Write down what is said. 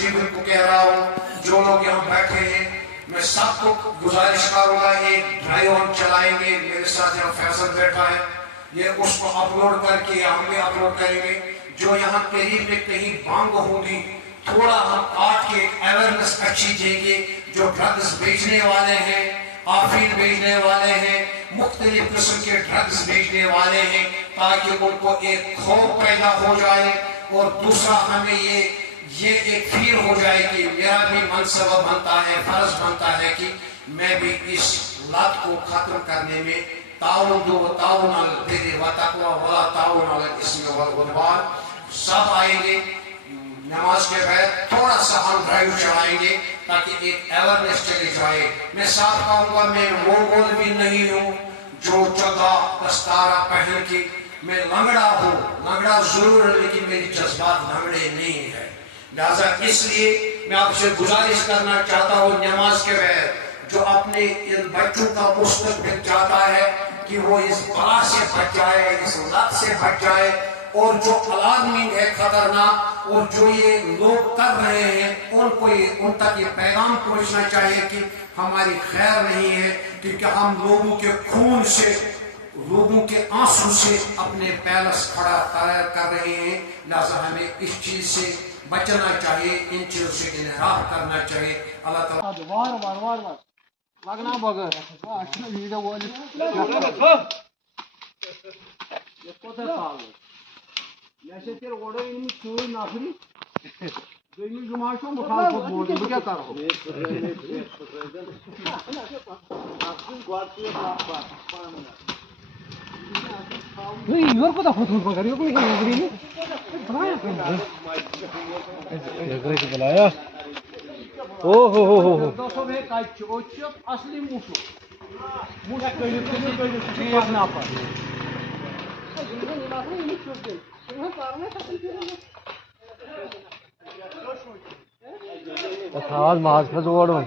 जीवन को कह रहा हूँ, जो लोग यहाँ बैठे हैं मैं सबको गुजारिश करूंगा, एक ड्राइव हम चलाएंगे, मेरे साथ यहाँ फैसल बैठा है, ये उसको अपलोड करके हम भी अपलोड करेंगे। जो यहाँ करीब में कहीं बांग होगी थोड़ा हम काट के अवेयरनेस अच्छी देंगे। जो ड्रग्स बेचने वाले हैं, आफीन बेचने वाले हैं, मुख्तलिफ किस्म के ड्रग्स बेचने वाले हैं, ताकि उनको एक खौफ पैदा हो जाए और दूसरा हमें ये एक फील हो जाए कि मेरा भी मनसबा बनता है, फर्ज बनता है कि मैं भी इस लत को खत्म करने में ताउन दो, ताउन अल बिर्रि व तक़वा व ताउन अलल इस्मि वल उद्वान। सब आएंगे, नमाज के बाद थोड़ा सा हम ड्राइव चलाएंगे ताकि एक अवेयरनेस चली जाए। मैं साफ कहूँगा, मैं वो बोल भी नहीं हूँ जो चौथा दस्तारा पहन के मैं लंगड़ा हूँ, लंगड़ा जरूर है लेकिन मेरी जज्बात लंगड़े नहीं है। लिहाजा इसलिए मैं आपसे गुजारिश करना चाहता हूँ, नमाज के बाद जो अपने इन बच्चों का मुस्तकबिल चाहता है कि वो इस बला से बच जाए, इस लत से बच जाए, और जो अलार्मिंग है खतरनाक और जो ये लोग कर रहे हैं उनको उन तक ये पैगाम पहुंचना चाहिए कि हमारी खैर नहीं है, क्योंकि हम लोगों के खून से, लोगों के आंसू से अपने पैलेस खड़ा कर रहे हैं। लिहाजा हमें इस चीज से बचना चाहिए, इन चीजों से इनराफ करना चाहिए। अल्लाह ताला लगना बगैर बुलाया ओहो असली मुसु खास मास पे जोड़ में